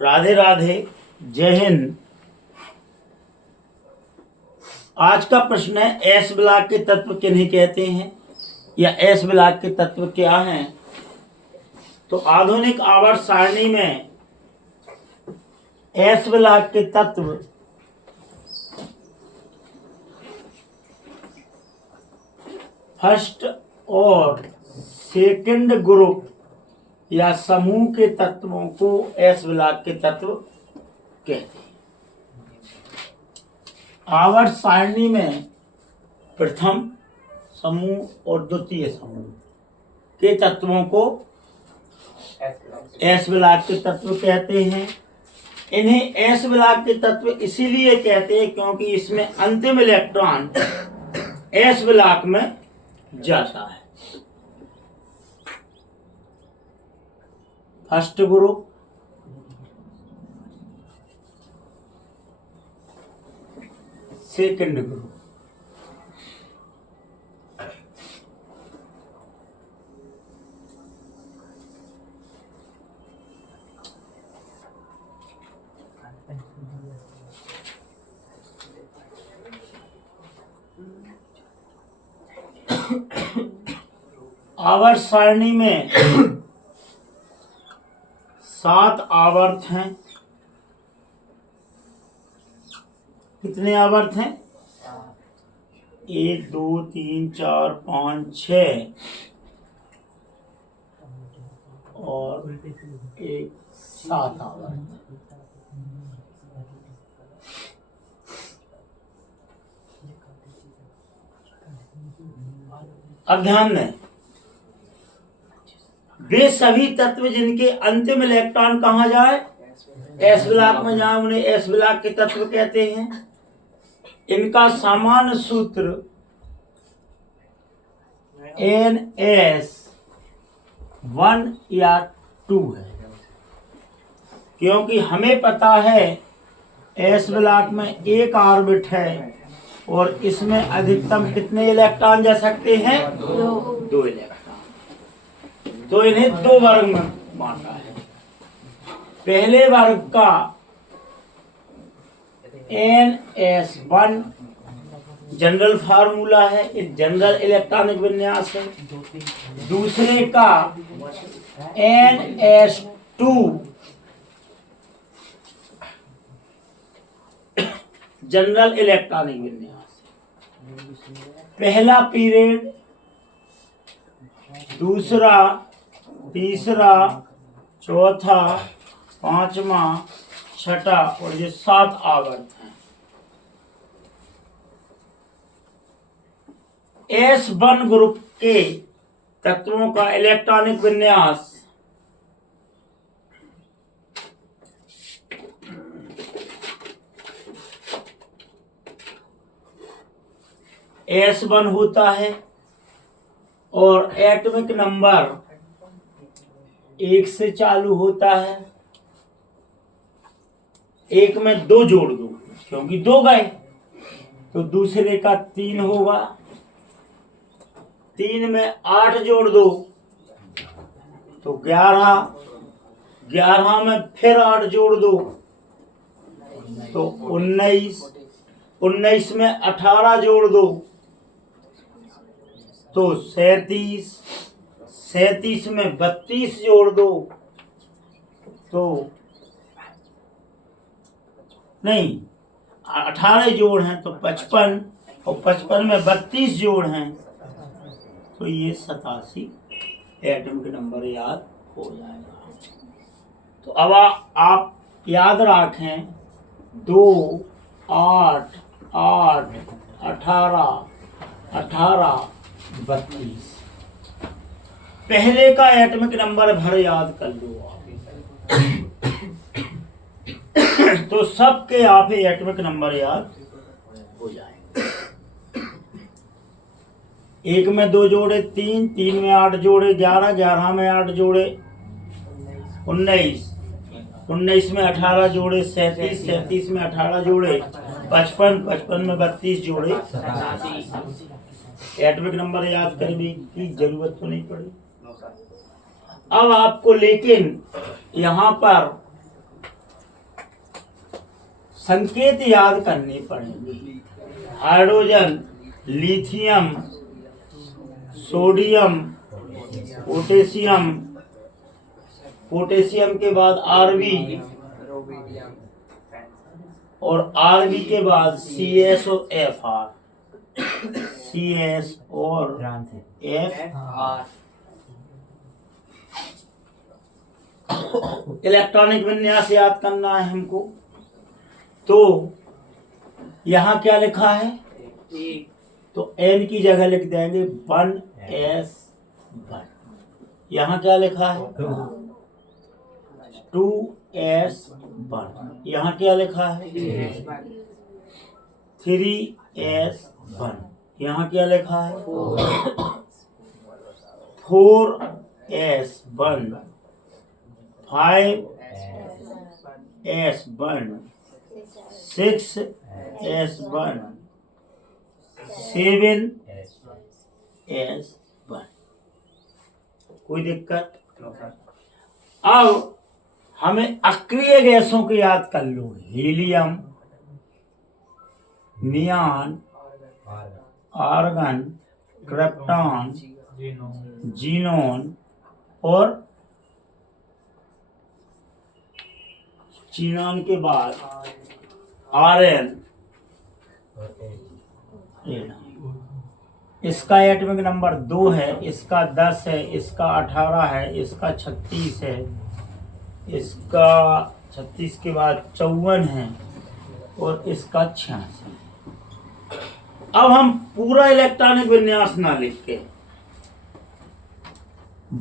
राधे राधे, जय हिंद। आज का प्रश्न है एस ब्लॉक के तत्व किन्हें कहते हैं या एस ब्लॉक के तत्व क्या हैं। तो आधुनिक आवर्त सारणी में एस ब्लॉक के तत्व फर्स्ट और सेकंड ग्रुप या समूह के तत्वों को एस ब्लॉक के तत्व कहते हैं। आवर्त सारणी में प्रथम समूह और द्वितीय समूह के तत्वों को एस ब्लॉक के तत्व कहते हैं। इन्हें एस ब्लॉक के तत्व इसीलिए कहते हैं क्योंकि इसमें अंतिम इलेक्ट्रॉन एस ब्लॉक में जाता है। First group, second group. आवर्त सारणी में 7 आवर्त हैं। कितने आवर्त हैं? 1 2 3 4 5 6 और 1 7 आवर्त। अब ध्यान दें, वे सभी तत्व जिनके अंतिम इलेक्ट्रॉन कहाँ जाए, एस ब्लॉक में जाए, उन्हें एस ब्लॉक के तत्व कहते हैं। इनका सामान्य सूत्र NS1 या 2 है, क्योंकि हमें पता है एस ब्लॉक में एक ऑर्बिट है और इसमें अधिकतम कितने इलेक्ट्रॉन जा सकते हैं? 2 इलेक्ट्रॉन। तो इन्हें 2 वर्ग में बांटा है। पहले वर्ग का NS1 जनरल फार्मूला है, एक जनरल इलेक्ट्रॉनिक विन्यास है। दूसरे का NS2 जनरल इलेक्ट्रॉनिक विन्यास है। पहला पीरियड, दूसरा, तीसरा, चौथा, पांचवा, छठा और ये 7 आवर्त हैं। S1 ग्रुप के तत्वों का इलेक्ट्रॉनिक विन्यास S1 होता है और एटॉमिक नंबर 1 से चालू होता है। 1 में 2 जोड़ दो, क्योंकि 2 गए, तो दूसरे का 3 होगा। 3 में 8 जोड़ दो तो 11। 11 में फिर 8 जोड़ दो तो 19। 19 में 18 जोड़ दो तो 37। 37 में 32 जोड़ दो तो नहीं, 18 जोड़ हैं तो 55 और 55 में 32 जोड़ हैं तो ये 87 एटॉमिक नंबर याद हो जाएगा। तो अब आप याद रखें 2 8 8 18 18 32। पहले का एटॉमिक नंबर भर याद कर लो आप। तो सबके आप एटॉमिक नंबर याद हो जाएंगे। 1 में 2 जोड़े 3, 3 में 8 जोड़े 11, 11 में 8 जोड़े 19, 19 में 18 जोड़े 37, 37 में 18 जोड़े 55, 55 में 32 जोड़े। एटॉमिक नंबर याद करने की जरूरत तो नहीं पड़ी। अब आपको लेकिन यहाँ पर संकेत याद करने पड़ेंगे। Hydrogen, lithium, sodium, potassium, potassium के बाद आरबी, और आरबी के बाद CS और FR, CS और FR। इलेक्ट्रॉनिक विन्यास याद करना है हमको। तो यहाँ क्या लिखा है, तो N की जगह लिख देंगे 1s1। यहाँ क्या लिखा है 2s1। यहाँ क्या लिखा है 3s1। यहाँ क्या लिखा है 4s1, 5s1, 6s1, 7s1। कोई दिक्कत? अब हमें अक्रिय गैसों को याद कर लो। Helium, neon, argon, krypton, xenon और जीनोन के बाद आरएन। इसका एटॉमिक नंबर 2 है, इसका 10 है, इसका 18 है, इसका 36 है, इसका 36 के बाद 54 है और इसका 86 है। अब हम पूरा इलेक्ट्रॉनिक विन्यास ना लिख के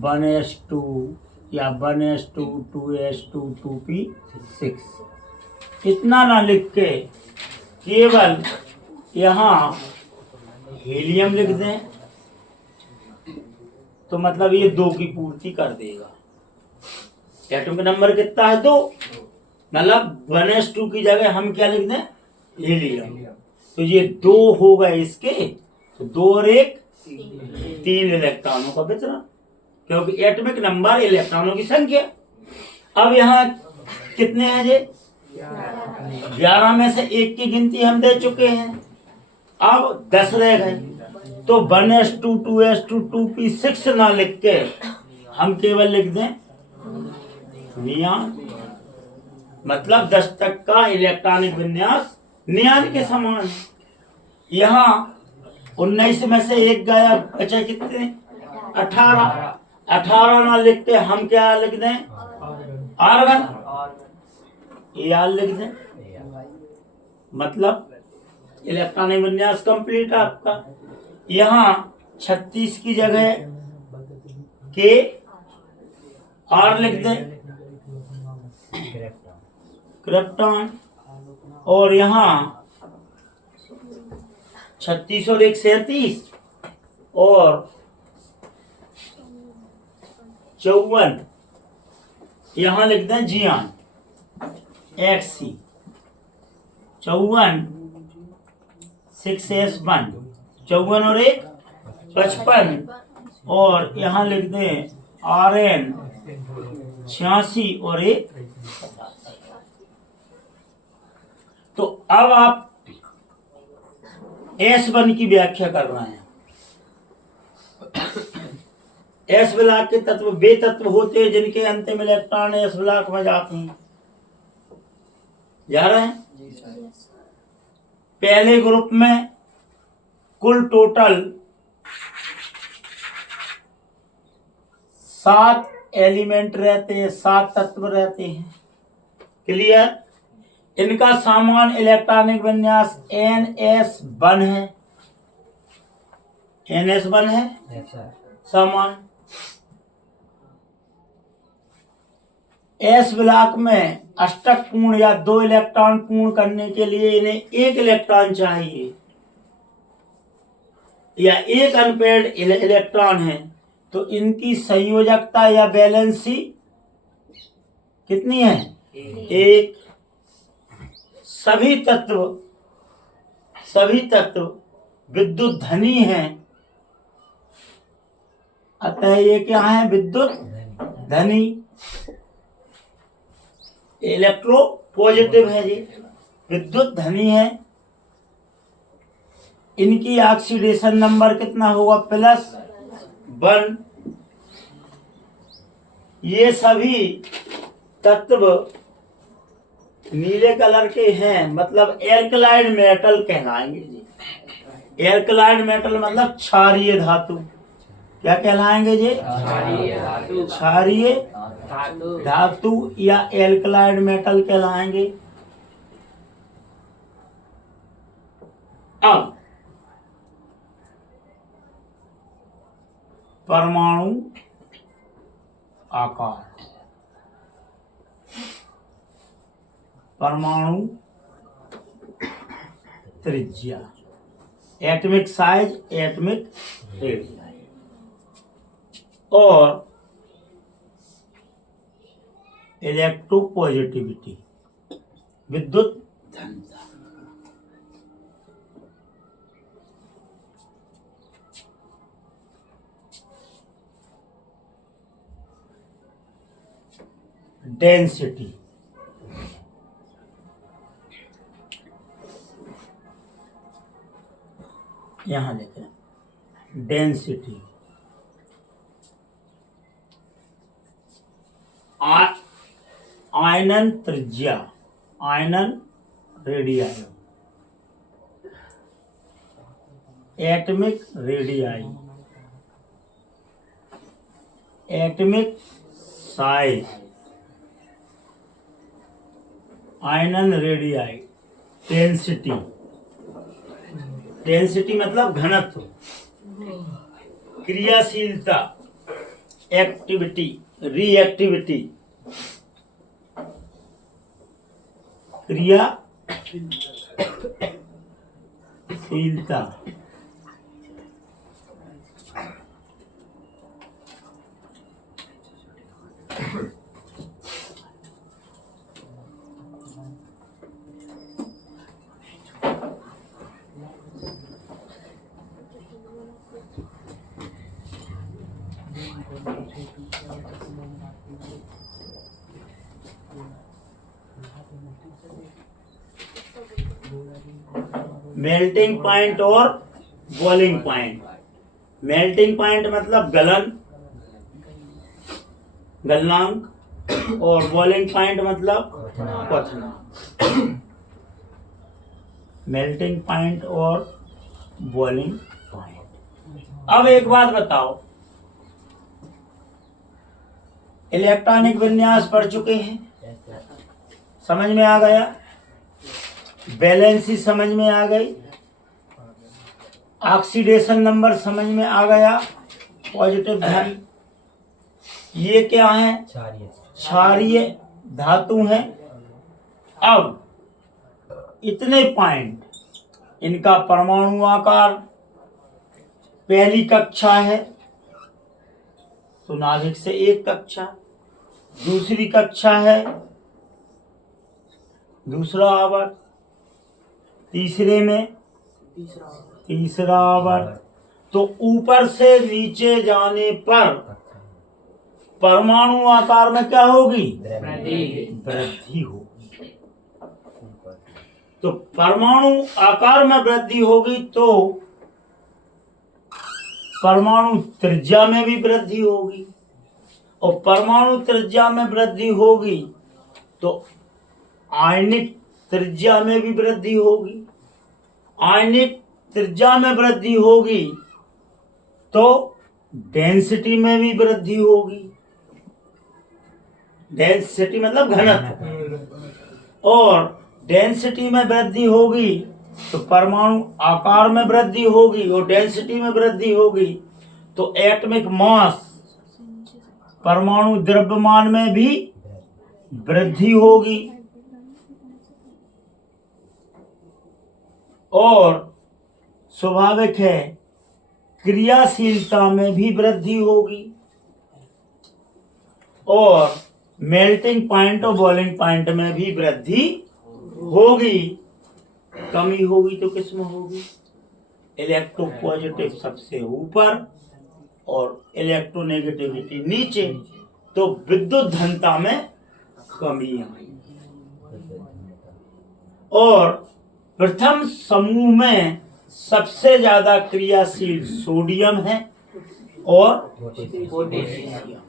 1s2 या 1s2, 2s2, 2p6 इतना ना लिख के केवल यहाँ हीलियम लिख दें तो मतलब ये 2 की पूर्ति कर देगा। एटॉमिक नंबर कितना है 2, मतलब 1s2 की जगह हम क्या लिख दें हीलियम। तो ये 2 हो गए इसके, तो 2 और 1 3 इलेक्ट्रॉनों का वितरण, क्योंकि एटॉमिक नंबर इलेक्ट्रॉनों की संख्या। अब यहाँ कितने हैं जी 11 में से 1 की गिनती हम दे चुके हैं, अब 10 रह गए। तो 1s2, 2s2, 2p6 ना लिख के हम केवल लिख दें नियॉन, मतलब 10 तक का इलेक्ट्रॉनिक विन्यास नियॉन के समान है। यहाँ 19 में से 1 गया, बचा कितने 18 ना लिख के हम क्या लिख दें आर्गन, यार लिख दें, मतलब इलेक्ट्रॉनिक विन्यास कंप्लीट आपका। यहाँ 36 की जगह के आर लिख दें क्रिप्टॉन, और यहाँ 36 और 1 37 और 54 यहाँ लिख दें जियान XC 54 6s1, 54 और 1 55 और यहाँ लिख दें RN 86 और 1 87। तो अब आप S1 की व्याख्या कर रहे हैं। S ब्लॉक के तत्व वे तत्व होते हैं जिनके अंतिम इलेक्ट्रॉन S ब्लॉक में जाते हैं। जा रहे हैं? पहले ग्रुप में कुल टोटल 7 एलिमेंट रहते हैं, 7 तत्व रहते हैं। क्लियर? इनका समान इलेक्ट्रॉनिक विन्यास NS1 है। NS1 है समान। S ब्लॉक में अष्टक पूर्ण या 2 इलेक्ट्रॉन पूर्ण करने के लिए इन्हें 1 इलेक्ट्रॉन चाहिए या 1 अनपेयर्ड इलेक्ट्रॉन है, तो इनकी संयोजकता या बैलेंसी कितनी है 1। सभी तत्व विद्युत धनी हैं, अतः ये क्या है विद्युत धनी। इलेक्ट्रो पॉजिटिव है जी, विद्युत धनी है, इनकी ऑक्सीडेशन नंबर कितना होगा? +1। ये सभी तत्व नीले कलर के हैं, मतलब एल्कलाइड मेटल कहलाएंगे जी। एल्कलाइड मेटल मतलब क्षारीय धातु। क्या कहलाएंगे जी? क्षारीय धातु या एल्कलाइड मेटल कहलाएंगे। अब परमाणु आकार, परमाणु त्रिज्या, एटॉमिक साइज, एटॉमिक रेडियस, और इलेक्ट्रोपॉजिटिविटी, विद्युत धनता। डेंसिटी, यहां लेते हैं डेंसिटी, आयनन त्रिज्या, आयनन radii, atomic radii, atomic size, आयनन रेडियाई, डेंसिटी, डेंसिटी मतलब घनत्व, क्रियाशीलता, एक्टिविटी, रिएक्टिविटी, क्रियाशीलता, मेल्टिंग पॉइंट और बॉइलिंग पॉइंट। मेल्टिंग पॉइंट मतलब गलनांक, और बॉइलिंग पॉइंट मतलब क्वथनांक। मेल्टिंग पॉइंट और बॉइलिंग पॉइंट। अब एक बात बताओ, इलेक्ट्रॉनिक विन्यास पढ़ चुके हैं, समझ में आ गया? बैलेंसी समझ में आ गई, ऑक्सीडेशन नंबर समझ में आ गया, पॉजिटिव धन। ये क्या है? क्षारीय धातु है। अब इतने पॉइंट, इनका परमाणु आकार पहली कक्षा है तो नाभिक से एक कक्षा, दूसरी कक्षा है दूसरा आवर्त, तीसरे में तीसरा आवर्त। तो ऊपर से नीचे जाने पर परमाणु आकार में क्या होगी? वृद्धि होगी। तो परमाणु आकार में वृद्धि होगी तो परमाणु त्रिज्या में भी वृद्धि होगी, और परमाणु त्रिज्या में वृद्धि होगी तो आयनिक त्रिज्या में भी वृद्धि होगी। आयनिक त्रिज्या में वृद्धि होगी तो डेंसिटी में भी वृद्धि होगी। डेंसिटी मतलब घनत्व, और डेंसिटी में वृद्धि होगी तो परमाणु आकार में वृद्धि होगी और डेंसिटी में वृद्धि होगी तो एटॉमिक मास, परमाणु द्रव्यमान में भी वृद्धि होगी, और स्वाभाविक है क्रियाशीलता में भी वृद्धि होगी, और मेल्टिंग पॉइंट और बॉइलिंग पॉइंट में भी वृद्धि होगी। कमी होगी तो किसमें होगी? इलेक्ट्रोपॉजिटिव सबसे ऊपर और इलेक्ट्रोनेगेटिविटी नीचे, तो विद्युत धनता में कमी आई। और प्रथम समूह में सबसे ज्यादा क्रियाशील सोडियम है और पोटेशियम।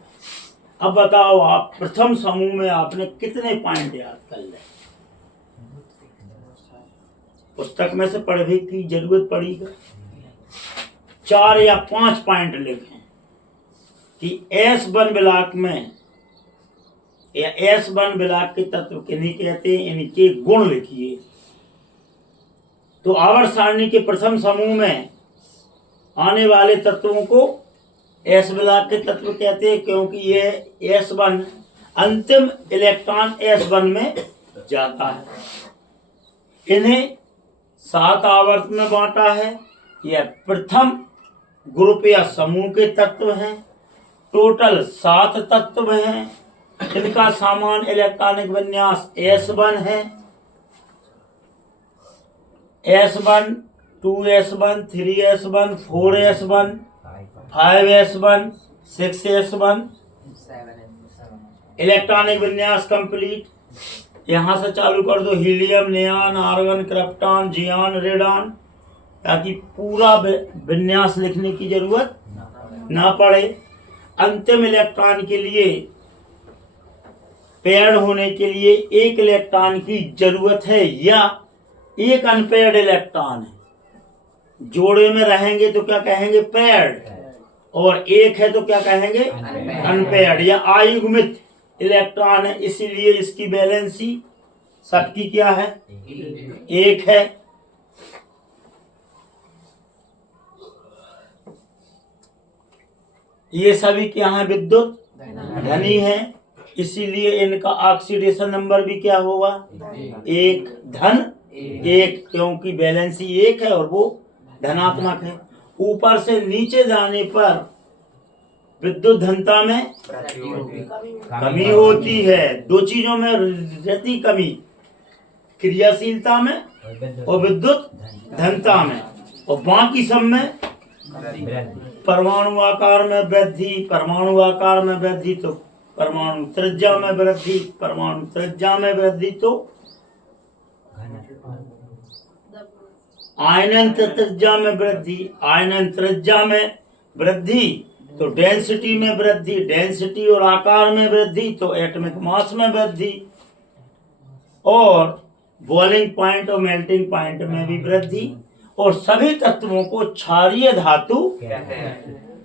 अब बताओ आप प्रथम समूह में आपने कितने पॉइंट याद कर ले? पुस्तक में से पढ़ने की जरूरत पड़ेगी। 4 या 5 पॉइंट लिखें कि S1 ब्लॉक में या S1 ब्लॉक के तत्व किन्हीं कहते हैं, इनके गुण लिखिए। तो आवर्त सारणी के प्रथम समूह में आने वाले तत्वों को S ब्लॉक के तत्व कहते हैं, क्योंकि ये S1 अंतिम इलेक्ट्रॉन S1 में जाता है। इन्हें 7 आवर्त में बांटा है। यह प्रथम ग्रुप या समूह के तत्व हैं। टोटल 7 तत्व हैं। इनका समान इलेक्ट्रॉनिक विन्यास S1 है। S1, 2S1, 3S1, 4S1, 5S1, 6S1। Electronic विन्यास कंप्लीट। यहां से चालू कर दो helium, neon, argon, krypton, xenon, radon, ताकि पूरा विन्यास लिखने की जरूरत ना पड़े। अंतिम इलेक्ट्रॉन के लिए पेयर्ड होने के लिए एक इलेक्ट्रॉन की जरूरत है या एक अनपेयर्ड इलेक्ट्रॉन है। जोड़े में रहेंगे तो क्या कहेंगे? पेयर्ड। और एक है तो क्या कहेंगे? अनपेयर्ड या अयुग्मित इलेक्ट्रॉन है। इसीलिए इसकी वैलेंसी सबकी क्या है? 1 है। ये सभी क्या है? विद्युत धनी है। इसीलिए इनका ऑक्सीडेशन नंबर भी क्या होगा? 1 धन 1, क्योंकि वैलेंसी 1 है और वो धनात्मक है। ऊपर से नीचे जाने पर विद्युत धनता में कमी होती है। 2 चीजों में रहती कमी, क्रियाशीलता में और विद्युत धनता में, और बाकी सब में परमाणु आकार में वृद्धि, परमाणु आकार में वृद्धि तो परमाणु त्रिज्या में वृद्धि, परमाणु त्रिज्या में वृद्धि तो आयनन त्रिज्या में वृद्धि, आयनन त्रिज्या में वृद्धि तो डेंसिटी में वृद्धि, डेंसिटी और आकार में वृद्धि तो एटॉमिक मास में वृद्धि, और बॉइलिंग पॉइंट और मेल्टिंग पॉइंट में भी वृद्धि। और सभी तत्वों को क्षारीय धातु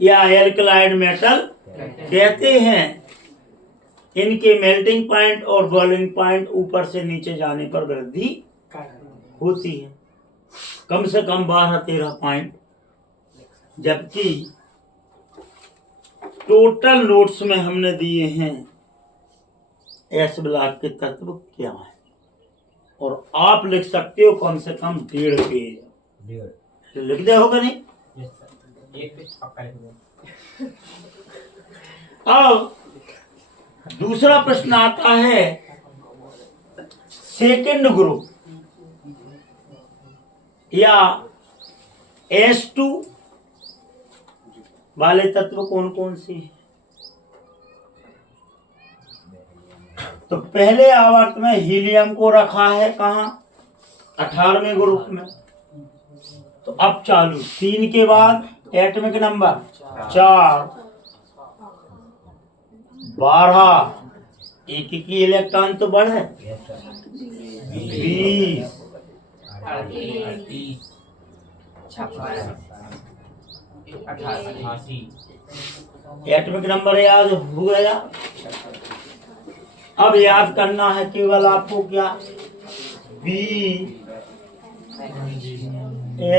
या एल्कलाइड मेटल कहते हैं। इनके मेल्टिंग पॉइंट और बॉइलिंग पॉइंट ऊपर से नीचे जाने पर वृद्धि होती है, कम से कम 12-13 पॉइंट। जबकि टोटल नोट्स में हमने दिए हैं S ब्लॉक के तत्व क्या है, और आप लिख सकते हो कम से कम 1.5 पेज। लिख दे होगा नहीं? अब दूसरा प्रश्न आता है, सेकंड ग्रुप या S2 वाले तत्व कौन कौन से हैं? तो पहले आवर्त में हीलियम को रखा है कहाँ? 18वें ग्रुप में। तो अब चालू 3 के बाद एटॉमिक नंबर 4, 12, एक ही इलेक्ट्रॉन तो बढ़े 20, 88। एटॉमिक नंबर याद हो गया। अब याद करना है केवल आपको क्या? B,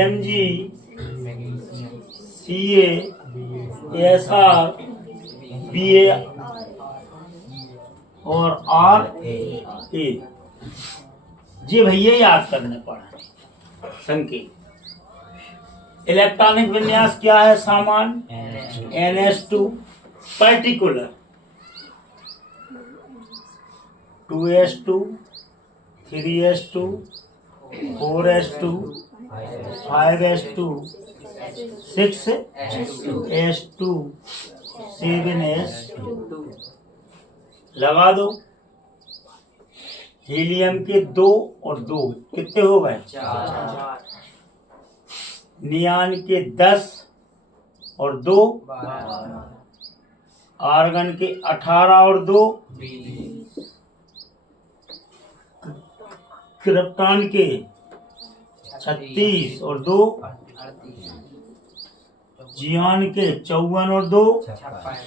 Mg, Ca, Sr, Ba और Ra। जी भैया याद करने पड़ा संकेत। इलेक्ट्रॉनिक विन्यास क्या है? सामान NH2, particular 2S2, 3S2, 4S2, 5S2, 6S2, 7S2। लगा दो। हीलियम के 2 और 2 कितने हो गए? 4। नियान के 10 और 2, 12। आर्गन के 18 और 2, 20। क्रिप्टॉन के 36 और 2, 38। जियान के 54 और 2, 56।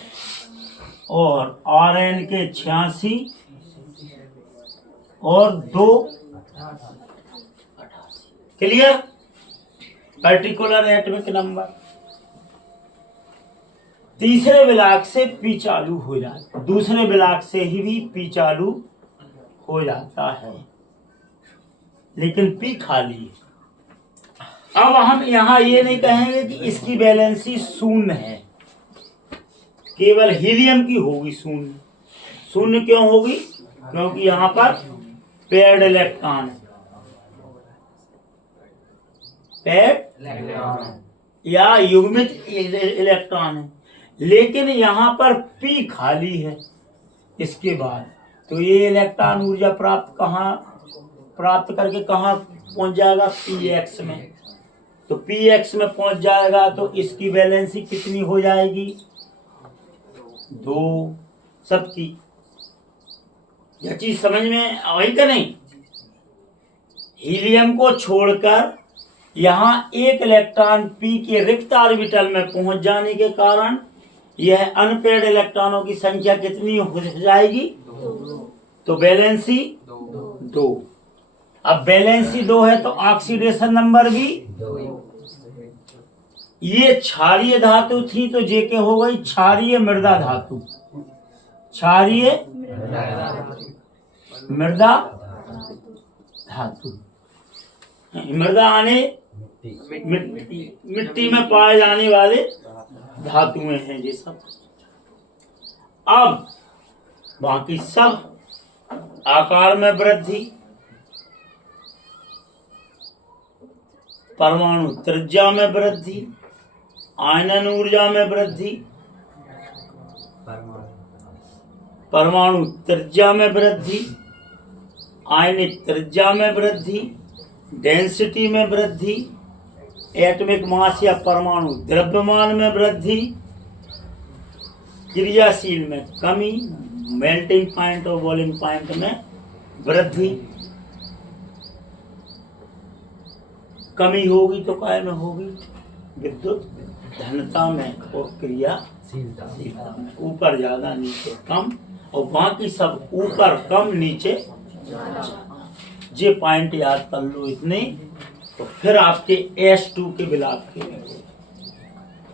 और आरएन के 86 और 2, 88। क्लियर? Particular atomic number. तीसरे ब्लॉक से पी चालू हो जाता, दूसरे ब्लॉक से ही भी पी चालू हो जाता है, लेकिन पी खाली है। अब हम यहाँ ये नहीं कहेंगे कि इसकी वैलेंसी शून्य है, केवल हीलियम की होगी शून्य। शून्य क्यों होगी? क्योंकि यहाँ पर पेयर्ड इलेक्ट्रॉन है, पेयर्ड या युग्मित इलेक्ट्रॉन है, लेकिन यहाँ पर पी खाली है इसके बाद। तो ये इलेक्ट्रॉन ऊर्जा प्राप्त करके कहाँ पहुंच जाएगा? पी एक्स में। तो पी एक्स में पहुंच जाएगा तो इसकी वैलेंसी कितनी हो जाएगी? 2 सबकी। यह चीज समझ में आई कि नहीं? हीलियम को छोड़कर यहाँ एक इलेक्ट्रॉन पी के रिक्त ऑर्बिटल में पहुंच जाने के कारण यह अनपेयर्ड इलेक्ट्रॉनों की संख्या कितनी हो जाएगी? 2। तो वैलेंसी 2। अब वैलेंसी 2 है तो ऑक्सीडेशन नंबर भी 2। ये क्षारीय धातु थी तो जेके हो गई क्षारीय मृदा धातु। क्षारीय मृदा धातु, मृदा आने मिट्टी में पाए जाने वाले धातुएं हैं ये सब। अब बाकी सब आकार में वृद्धि, परमाणु त्रिज्या में वृद्धि, आयनन ऊर्जा में वृद्धि, परमाणु त्रिज्या में वृद्धि, आयनिक त्रिज्या में वृद्धि, डेंसिटी में वृद्धि, एटॉमिक मास या परमाणु द्रव्यमान में वृद्धि, क्रियाशील में कमी, मेल्टिंग पॉइंट और बॉइलिंग पॉइंट में वृद्धि। कमी होगी तो काय में होगी? विद्युत घनता में और क्रियाशीलता में। ऊपर ज्यादा नीचे कम, और बाकी सब ऊपर कम नीचे जे पॉइंट याद कर लो इतने, तो फिर आपके S2 के ब्लॉक के।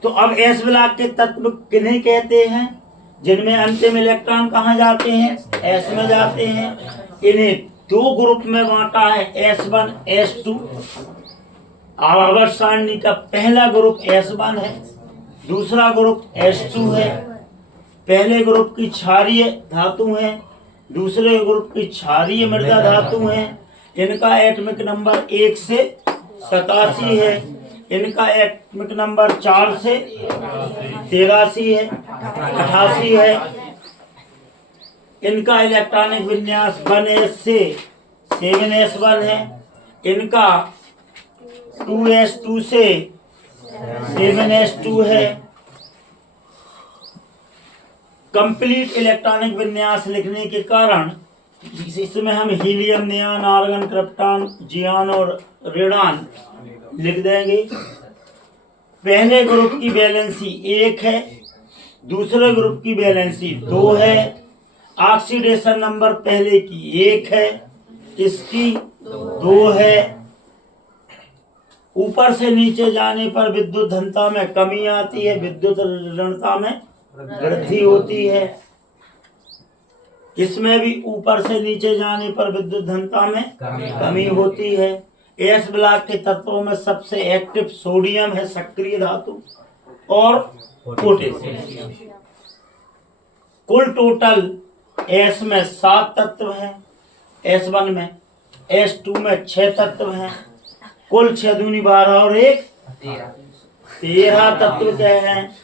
तो अब S ब्लॉक के तत्व किन्हें कहते हैं? जिनमें अंतिम इलेक्ट्रॉन कहाँ जाते हैं? S में जाते हैं। इन्हें 2 ग्रुप में बांटा है, S1 S2। आवर्त सारणी का पहला ग्रुप S1 है, दूसरा ग्रुप S2 है। पहले ग्रुप की क्षारीय धातु है, दूसरे ग्रुप की क्षारीय मृदा धातु है। इनका एटॉमिक नंबर 1 से 87 है, इनका एटॉमिक नंबर 4 से 83 है, 88 है। इनका इलेक्ट्रॉनिक विन्यास 1s से 7s1 है, इनका 2s2 से 7s2 है। कंप्लीट इलेक्ट्रॉनिक विन्यास लिखने के कारण इसमें हम हीलियम, नियान, आर्गन, क्रिप्टॉन, जियान और रेडॉन लिख देंगे। पहले ग्रुप की वैलेंसी 1 है, दूसरे ग्रुप की वैलेंसी 2 है। ऑक्सीडेशन नंबर पहले की 1 है, इसकी 2 है। ऊपर से नीचे जाने पर विद्युत घनता में कमी आती है, विद्युत ऋणता में वृद्धि होती है। इसमें भी ऊपर से नीचे जाने पर विद्युत घनता में कमी होती है। एस ब्लॉक के तत्वों में सबसे एक्टिव सोडियम है, सक्रिय धातु, और पोटेशियम। कुल टोटल एस में 7 तत्व हैं, S1 में, S2 में 6 तत्व हैं। कुल 6 दूनी 12 और 1 13 तत्व के हैं।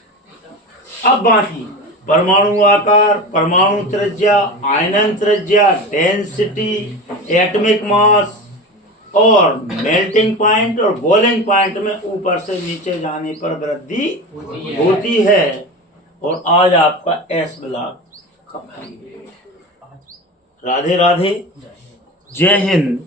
अब बाकी परमाणु आकार, परमाणु त्रिज्या, आयनन त्रिज्या, डेंसिटी, एटॉमिक मास और मेल्टिंग पॉइंट और बॉइलिंग पॉइंट में ऊपर से नीचे जाने पर वृद्धि होती है। और आज आपका S block complete. Radhe Radhe, जय हिंद।